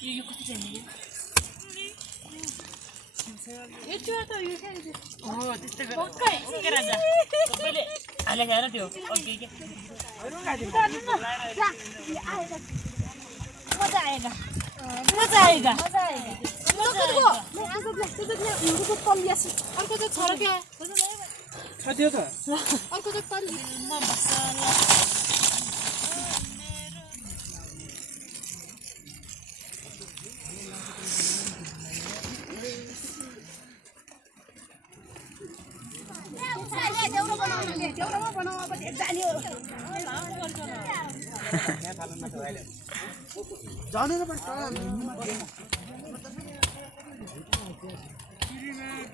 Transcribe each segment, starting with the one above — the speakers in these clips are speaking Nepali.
यो कति चाहिने यो चुरा त यो खान्छ हो त्यस्तै पक्कै ओके राजा सबैले हाले खाएर त्यो ओके के मजा आएगा मजा आएगा मजा आएगा अर्को चाहिँ छ र क्या खादियो त अर्को चाहिँ तल्ली जाँदैन पनि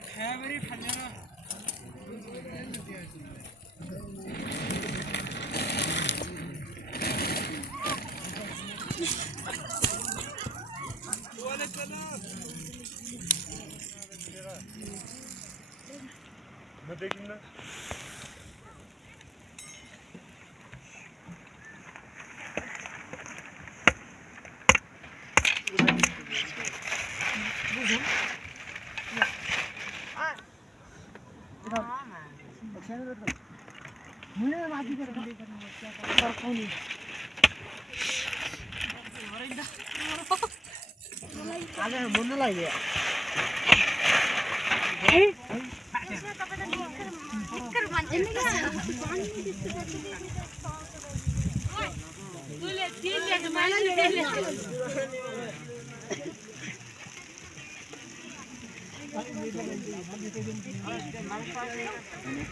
खाबरी खाँदैन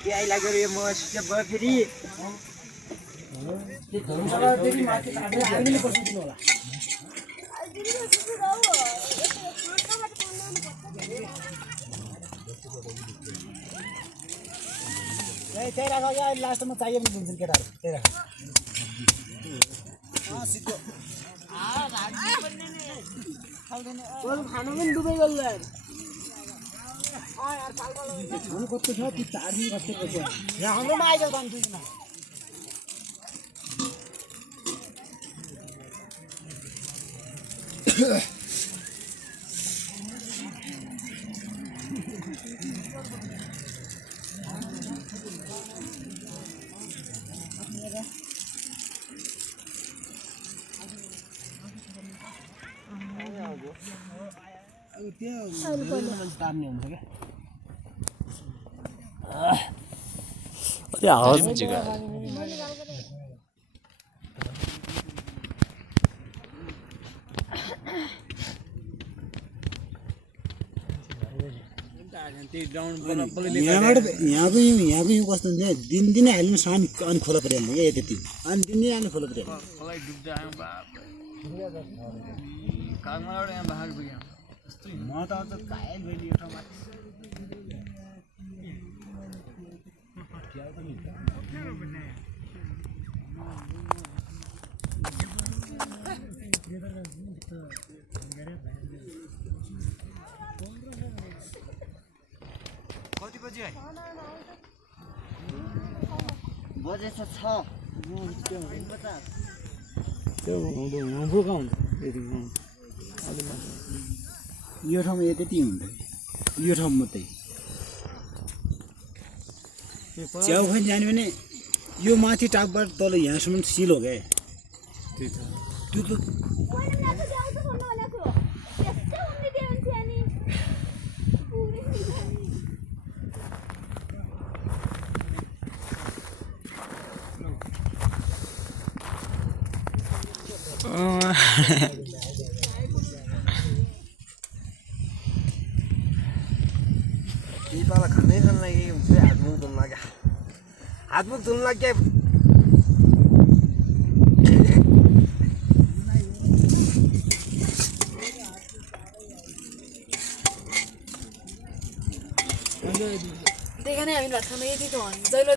के आइलाग्यो रे म स्टेप भयो फेरि त्यही राख या लास्टमा चाहियो नि दिन्छन् केटाहरु त्यही राख सिक्को खानु पनि डुबै गयो यार हुनु कस्तो छ ती 4 दिन बसेको छ यहाँ हाम्रोमा आइजाउ त अनि दुईजना त्यो मान्छे तार्ने हुन्छ क्या अरे आवाज जगह यहाँको यो कस्तो हुन्छ दिनदिनै हाल्नु सानो अनि खोला परिहाल्नु क्या त्यति अनि दिनदिनै हाल्नु खोला परिहाल्नु म त अझ घायल भइदियो यो ठाउँमा कति बजी है बजेछ 6 त्यो भोका हुन्छ यो ठाउँमा त्यति हुँदैन यो ठाउँ मात्रै च्याउ खान जाने भने यो माथि टाकबाट तल यहाँसम्म सिल हो क्या त्यो त तल खानै खान लागि हुन्छ हातमुख धुन लाग्यो हातमुख धुन लाग्यो देखा नै हामी भात खान यति त हो जहिले